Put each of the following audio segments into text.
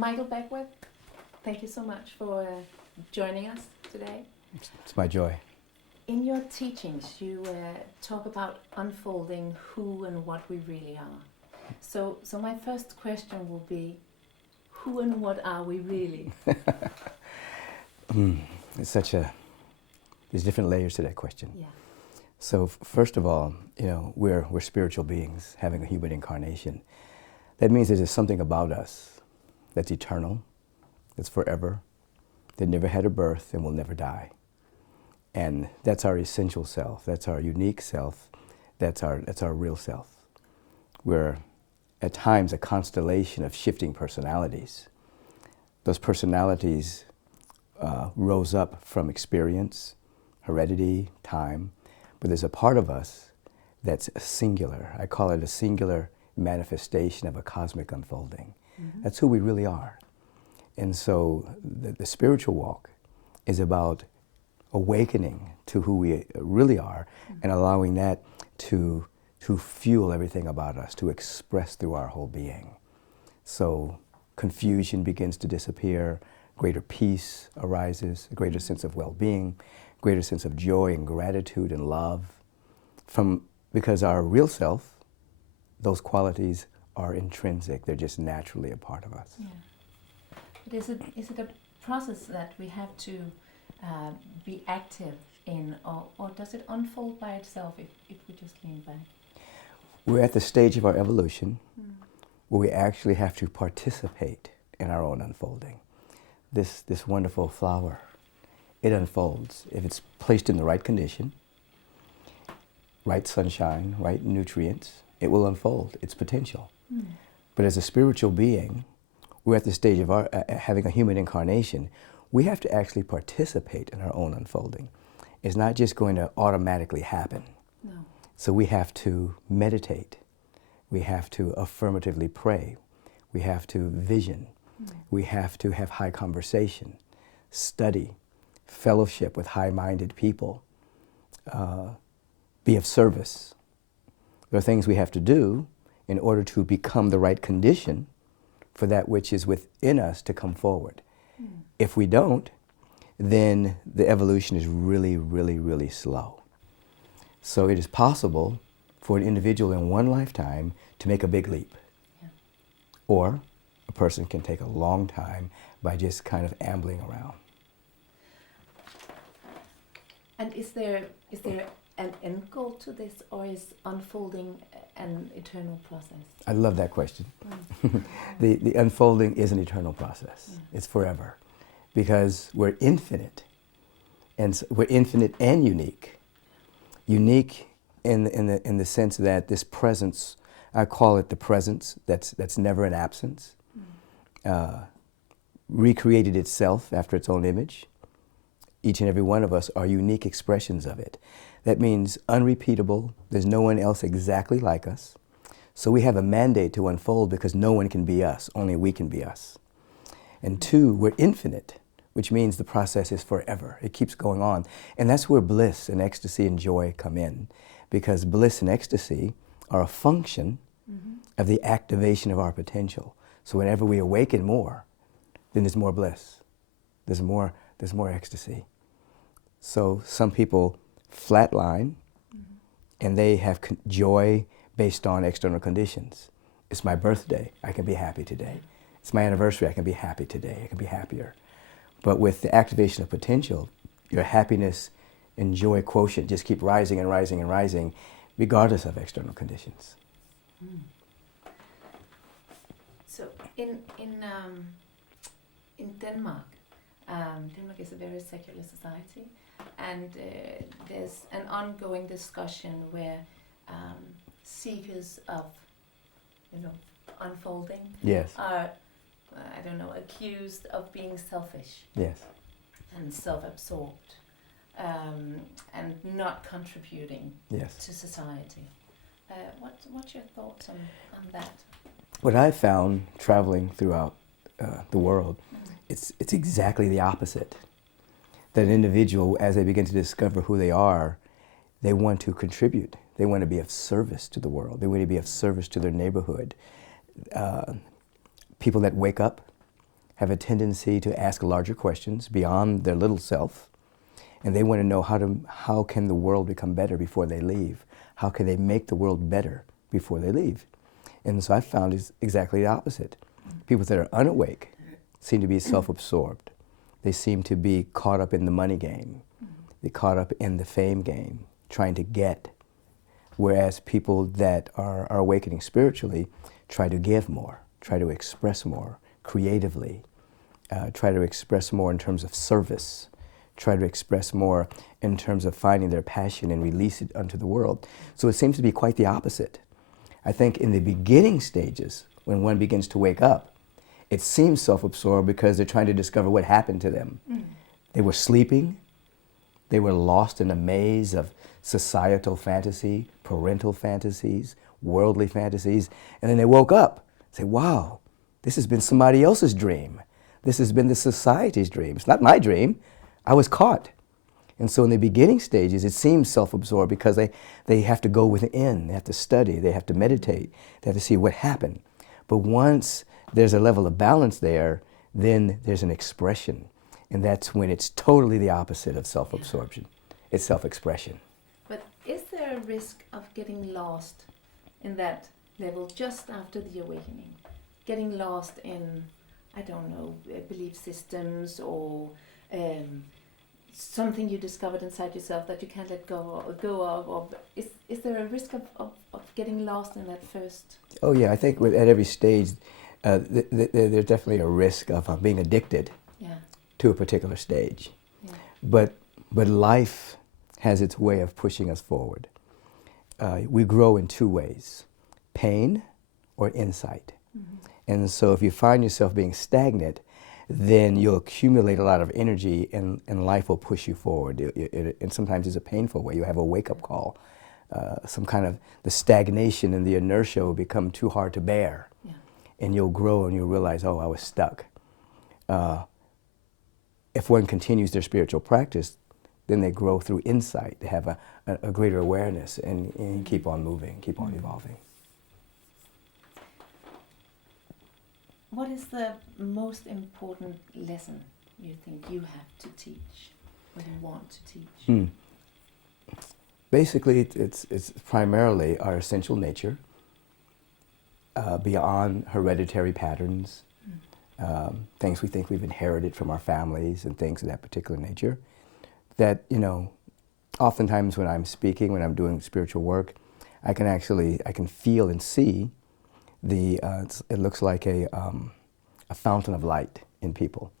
Michael Beckwith, thank you so much for joining us today. It's my joy. In your teachings, you talk about unfolding who and what we really are. So my first question will be, who and what are we really? There's different layers to that question. Yeah. So first of all, we're spiritual beings having a human incarnation. That means that there's something about us that's eternal, that's forever, that never had a birth and will never die. And that's our essential self, that's our unique self, that's our real self. We're at times a constellation of shifting personalities. Those personalities rose up from experience, heredity, time, but there's a part of us that's singular. I call it a singular manifestation of a cosmic unfolding. Mm-hmm. That's who we really are. And so the spiritual walk is about awakening to who we really are, mm-hmm. and allowing that to fuel everything about us, to express through our whole being. So confusion begins to disappear, greater peace arises, a greater sense of well-being, greater sense of joy and gratitude and love. Because our real self, those qualities are intrinsic, they're just naturally a part of us. Yeah. But is it a process that we have to be active in, or does it unfold by itself if we just lean back? We're at the stage of our evolution where we actually have to participate in our own unfolding. This wonderful flower, it unfolds. If it's placed in the right condition, right sunshine, right nutrients, it will unfold its potential. Mm. But as a spiritual being, we're at the stage of our having a human incarnation. We have to actually participate in our own unfolding. It's not just going to automatically happen. No. So we have to meditate. We have to affirmatively pray. We have to vision. Mm. We have to have high conversation, study, fellowship with high-minded people, be of service. There are things we have to do in order to become the right condition for that which is within us to come forward. Mm. If we don't, then the evolution is really, really, really slow. So it is possible for an individual in one lifetime to make a big leap. Yeah. Or a person can take a long time by just kind of ambling around. And is there an end goal to this, or is unfolding an eternal process? I love that question. Mm. The unfolding is an eternal process. Yeah. It's forever, because we're infinite, and we're infinite and unique. Unique in the sense that this presence, I call it the presence that's never an absence, recreated itself after its own image. Each and every one of us are unique expressions of it. That means unrepeatable. There's no one else exactly like us. So we have a mandate to unfold because no one can be us, only we can be us. And two, we're infinite, which means the process is forever. It keeps going on. And that's where bliss and ecstasy and joy come in, because bliss and ecstasy are a function of the activation of our potential. So whenever we awaken more, then there's more bliss. There's more ecstasy. So some people flatline, and they have joy based on external conditions. It's my birthday, I can be happy today. It's my anniversary, I can be happy today, I can be happier. But with the activation of potential, your happiness and joy quotient just keep rising and rising and rising, regardless of external conditions. Mm. So in Denmark, Denmark is a very secular society, and there's an ongoing discussion where seekers of, unfolding, yes, are, accused of being selfish, yes, and self-absorbed, and not contributing, yes, to society. What's your thoughts on that? What I found traveling throughout the world, it's exactly the opposite. That an individual, as they begin to discover who they are, they want to contribute. They want to be of service to the world. They want to be of service to their neighborhood. People that wake up have a tendency to ask larger questions beyond their little self, and they want to know how can the world become better before they leave? How can they make the world better before they leave? And so I found it's exactly the opposite. People that are unawake seem to be self-absorbed. They seem to be caught up in the money game. They're caught up in the fame game, trying to get. Whereas people that are awakening spiritually try to give more, try to express more creatively, try to express more in terms of service, try to express more in terms of finding their passion and release it unto the world. So it seems to be quite the opposite. I think in the beginning stages, when one begins to wake up, it seems self-absorbed because they're trying to discover what happened to them. They were sleeping, they were lost in a maze of societal fantasy, parental fantasies, worldly fantasies, and then they woke up, say, wow, this has been somebody else's dream. This has been the society's dream. It's not my dream. I was caught. And so in the beginning stages, it seems self-absorbed because they have to go within, they have to study, they have to meditate, they have to see what happened. But once there's a level of balance there, then there's an expression. And that's when it's totally the opposite of self-absorption. It's self-expression. But is there a risk of getting lost in that level just after the awakening? Getting lost in, I don't know, belief systems or something you discovered inside yourself that you can't let go of? Or is there a risk of getting lost in that first? Oh yeah, I think at every stage there's definitely a risk of being addicted to a particular stage. Yeah. But life has its way of pushing us forward. We grow in two ways, pain or insight. And so if you find yourself being stagnant, then you'll accumulate a lot of energy and life will push you forward. And sometimes it's a painful way. You have a wake-up call. Some kind of the stagnation and the inertia will become too hard to bear. Yeah. And you'll grow and you'll realize, oh, I was stuck. If one continues their spiritual practice, then they grow through insight. They have a greater awareness and keep on moving, keep on evolving. What is the most important lesson you think you have to teach, or you want to teach? Basically, it's primarily our essential nature, beyond hereditary patterns, things we think we've inherited from our families and things of that particular nature. That, oftentimes when I'm speaking, when I'm doing spiritual work, I can feel and see it looks like a fountain of light in people.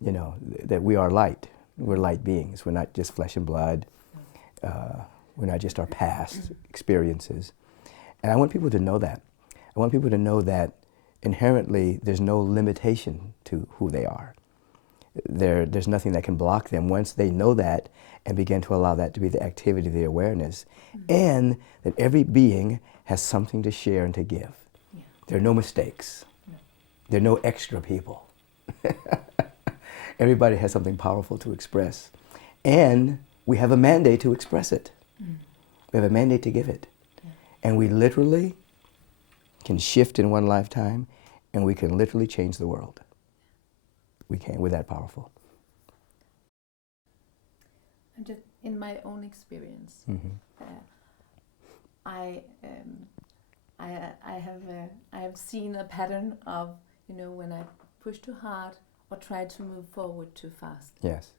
That we are light. We're light beings. We're not just flesh and blood. We're not just our past experiences. And I want people to know that. I want people to know that inherently there's no limitation to who they are. There's nothing that can block them once they know that and begin to allow that to be the activity of the awareness, and that every being has something to share and to give. Yeah. There are no mistakes. No. There are no extra people. Everybody has something powerful to express. And we have a mandate to express it. We have a mandate to give it. Yeah. And we literally can shift in one lifetime, and we can literally change the world. We can. We're that powerful. And just in my own experience, I have seen a pattern of when I push too hard or try to move forward too fast. Yes.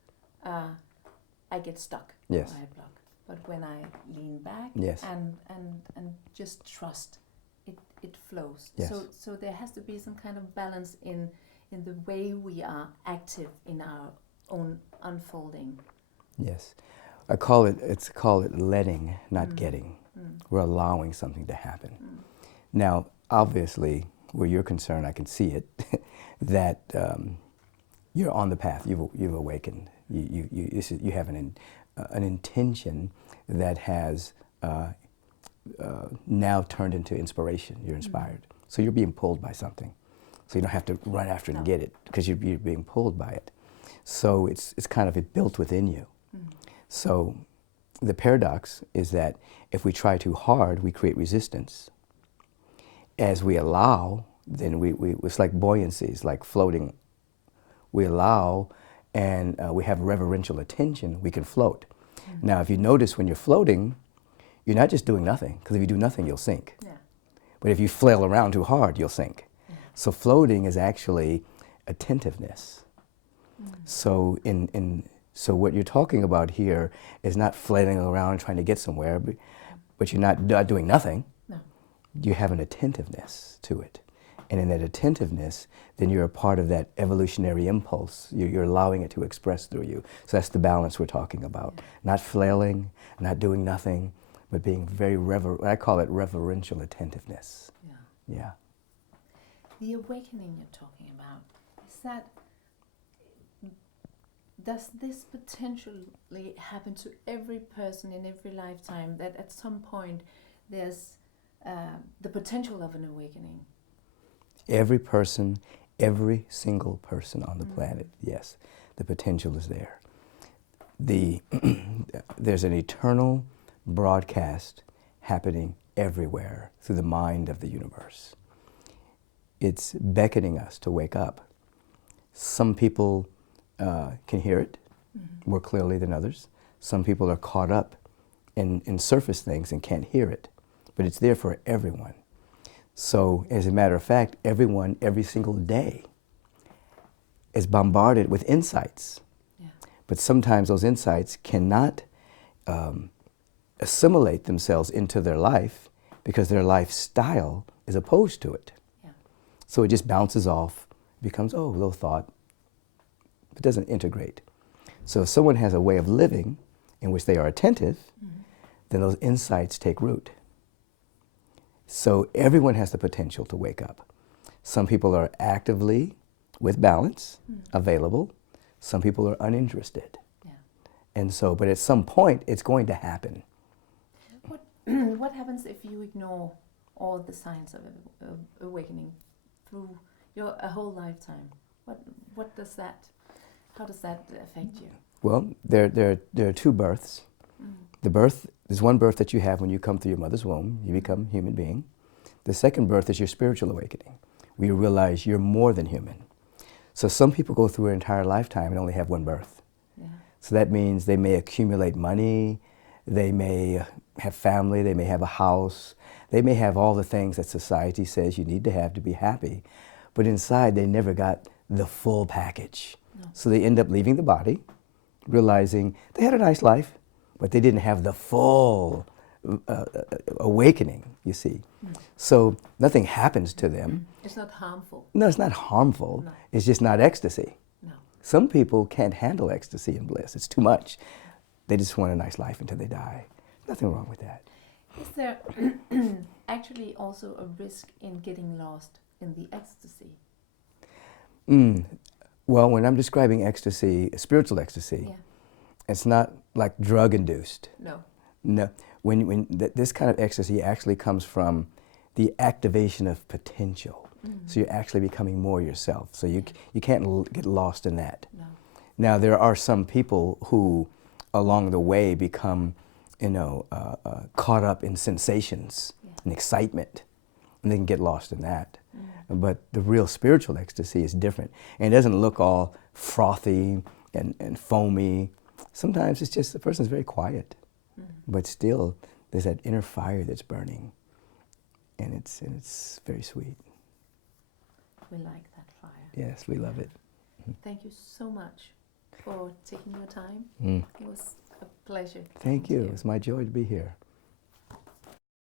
I get stuck. Yes. Or I block. But when I lean back and just trust, it flows. Yes. So there has to be some kind of balance in the way we are active in our own unfolding. Yes. It's called letting, not getting. We're allowing something to happen. Now, obviously, where you're concerned, I can see it, that you're on the path, you've awakened. You have an intention that has now turned into inspiration. You're inspired. So you're being pulled by something. So you don't have to run after it and get it, because you're being pulled by it. So it's kind of built within you. So the paradox is that if we try too hard, we create resistance. As we allow, then it's like buoyancy, it's like floating we allow, and we have reverential attention, we can float. Now, if you notice when you're floating, you're not just doing nothing, because if you do nothing, you'll sink. Yeah. But if you flail around too hard, you'll sink. So floating is actually attentiveness. So so what you're talking about here is not flailing around trying to get somewhere, but you're not doing nothing. No. You have an attentiveness to it. And in that attentiveness, then you're a part of that evolutionary impulse. You're allowing it to express through you. So that's the balance we're talking about. Not flailing, not doing nothing, but being very I call it reverential attentiveness. Yeah. Yeah. The awakening you're talking about, does this potentially happen to every person in every lifetime, that at some point there's the potential of an awakening? Every person, every single person on the planet, yes, the potential is there. There's an eternal broadcast happening everywhere through the mind of the universe. It's beckoning us to wake up. Some people can hear it more clearly than others. Some people are caught up in surface things and can't hear it, but it's there for everyone. So, as a matter of fact, everyone, every single day, is bombarded with insights. Yeah. But sometimes those insights cannot assimilate themselves into their life because their lifestyle is opposed to it. Yeah. So it just bounces off, becomes, oh, a little thought. It doesn't integrate. So if someone has a way of living in which they are attentive, then those insights take root. So everyone has the potential to wake up. Some people are actively, with balance, available. Some people are uninterested. Yeah. And so, but at some point, it's going to happen. What happens if you ignore all the signs of awakening through a whole lifetime? How does that affect you? Well, there are two births. There's one birth that you have when you come through your mother's womb. You become a human being. The second birth is your spiritual awakening, where you realize you're more than human. So some people go through an entire lifetime and only have one birth. Yeah. So that means they may accumulate money, they may have family, they may have a house, they may have all the things that society says you need to have to be happy, but inside they never got the full package. No. So they end up leaving the body, realizing they had a nice life, but they didn't have the full awakening, you see. So nothing happens to them. It's not harmful. No, it's not harmful. No. It's just not ecstasy. No. Some people can't handle ecstasy and bliss. It's too much. They just want a nice life until they die. Nothing wrong with that. Is there actually also a risk in getting lost in the ecstasy? Well, when I'm describing ecstasy, spiritual ecstasy, yeah. It's not like drug-induced. No. No. This kind of ecstasy actually comes from the activation of potential. So you're actually becoming more yourself. So you can't get lost in that. No. Now, there are some people who, along the way, become, caught up in sensations and excitement, and they can get lost in that. But the real spiritual ecstasy is different. And it doesn't look all frothy and foamy. Sometimes it's just the person's very quiet, but still there's that inner fire that's burning, and it's very sweet. We like that fire. Yes, we love it. Thank you so much for taking your time. It was a pleasure. Thank you. It's my joy to be here.